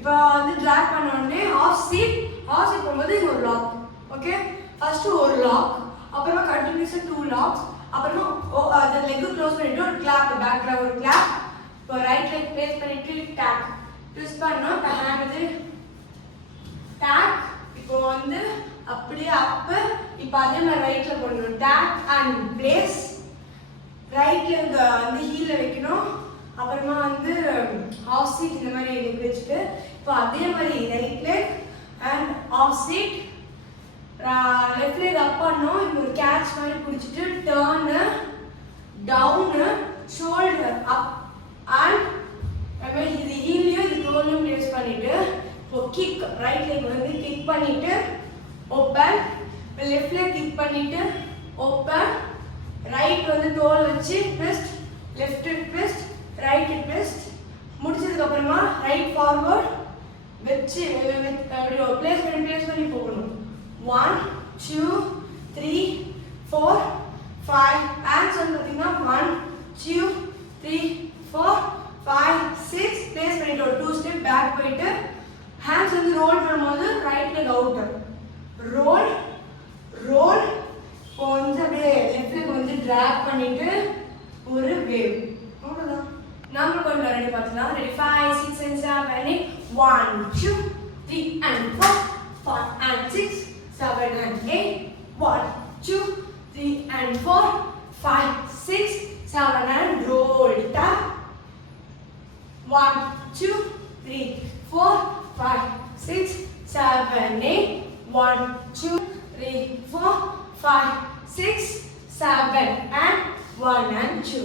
இப்போ வந்து ட்ராக் பண்ண உடனே ஆஃப் சீட் போகும்போது இங்கே ஒரு லாக். ஓகே, ஃபஸ்ட்டு ஒரு லாக், அப்புறமா கண்டினியூஸாக 2 லாக்ஸ், அப்புறமா அந்த லெக்கு க்ளோஸ் பண்ணிவிட்டு ஒரு கிளாப், பேக்கில் ஒரு கிளாப். இப்போ ரைட் லெக் ப்ளேஸ் பண்ணிவிட்டு டேக் ட்விஸ்ட் பண்ணோம். இப்போ ஹேண்ட் வந்து டேக். இப்போ வந்து அப்படியே அப்பு. இப்போ அதே மாதிரி ரைட்டில் போடணும். Take and place. ரைட்டில் வந்து ஹீலில் வைக்கணும். அப்புறமா வந்து ஆஃப் சீட் இந்த மாதிரி வச்சுட்டு இப்போ அதே மாதிரி right leg and off seat, left leg up பண்ணோம். இப்போ ஒரு கேட்ச் மாதிரி பிடிச்சிட்டு turn down shoulder up and அதுமாதிரி இது ஹீலையும் இது க்ளோலையும் ப்ளேஸ் பண்ணிவிட்டு இப்போ கிக், ரைட் லெக் வந்து கிக் பண்ணிவிட்டு ஓப்பன், லெஃப்ட் லெக் கிக் பண்ணிவிட்டு ஓப்பன், ரைட் வந்து தோல் வச்சு twist, left twist, right twist. முடிச்சதுக்கப்புறமா ரைட் ஃபார்வர்ட் வச்சு அப்படி ப்ளேஸ் பண்ணி போகணும். 1 2 3 4 5 ஹேண்ட்ஸ் வந்து பார்த்தீங்கன்னா 1 2 3 4 5 6 ப்ளேஸ் பண்ணிட்டு ஒரு 2 ஸ்டெப் பேக் போயிட்டு ஹேண்ட்ஸ் வந்து ரோல் பண்ணும்போது right leg outer roll roll. இப்போ வந்து அப்படியே லெஃப்ட் லெக் வந்து ட்ராக் பண்ணிட்டு ஒரு வேவ். அவ்வளோதான். நாமளும் கொஞ்சம் ரெடி பார்த்துக்கலாம். Ready 5 6 and 7 8 1 2 3 and 4 5 and 6 7 and 8 1 2 3 and 4 5 6 7 and roll tap 1 2 3 4 5 6 7 8 1 2 3 4 5 6 7 and 1 and 2.